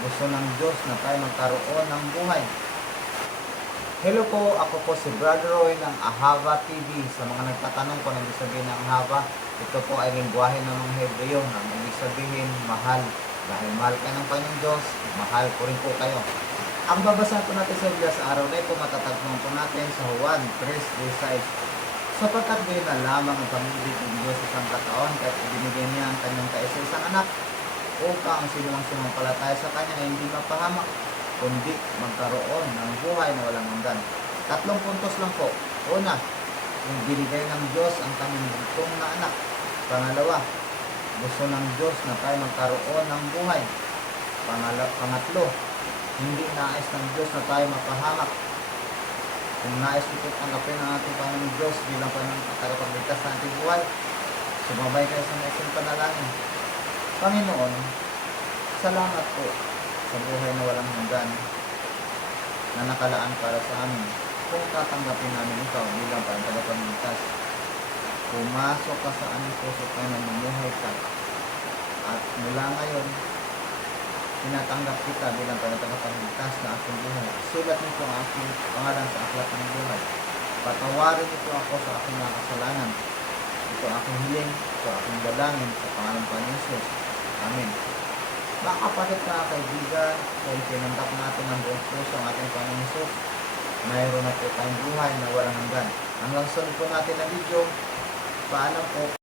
Gusto ng Diyos na tayo magkaroon ng buhay. Hello po, ako po si Brother Roy ng Ahava TV. Sa mga nagtatanong kung ano ibig sabihin ng Ahava, ito po ay lingwahe ng mga Hebreo na ibig sabihin mahal. Dahil mahal kayo ng Panginoong Diyos, mahal ko rin po kayo. Ang babasahin po natin sa Biblia sa araw na ito, matatagpuan po natin sa Juan 3:16. Sapagkat gayon na lamang ang pag-ibig ng Diyos sa isang kataon, kahit ibinigay niya ang kanyang kaisa-isang anak, upang ang sinumang sumampalataya sa kanya ay hindi mapahamak, kundi magkaroon ng buhay na walang hanggan. 3 puntos lang po. Una, yung binigay ng Diyos ang kanyang bugtong na anak. Pangalawa, gusto ng Diyos na tayo magkaroon ng buhay. Pangatlo, hindi nais ng Diyos na tayo mapahamak. Kung nais ito tanggapin ang ating Panginoong Diyos bilang tagapagligtas ng ating buhay, sumabay kayo sa maikling panalangin. Panginoon, salamat po sa buhay na walang hanggan na nakalaan para sa amin. Kung tatanggapin namin ikaw bilang tagapagligtas, pumasok ka sa aming puso kayo na mamuhay ka. At mula ngayon, tinatanggap kita bilang tagapagligtas na aking buhay. Sulat niyo po ang aking pangalan sa aklat ng buhay. Patawarin niyo po ako sa aking mga kasalanan. Ito ang aking hiling, ito ang aking dalangin sa pangalan ng Panginoon Hesus. Amen. Mga kapatid, mga kaibigan, kung tinanggap natin ang buong puso ang ating Panginoon Hesus, mayroon na po tayong buhay na walang hanggan. Hanggang sunod po natin na video. Paalam po.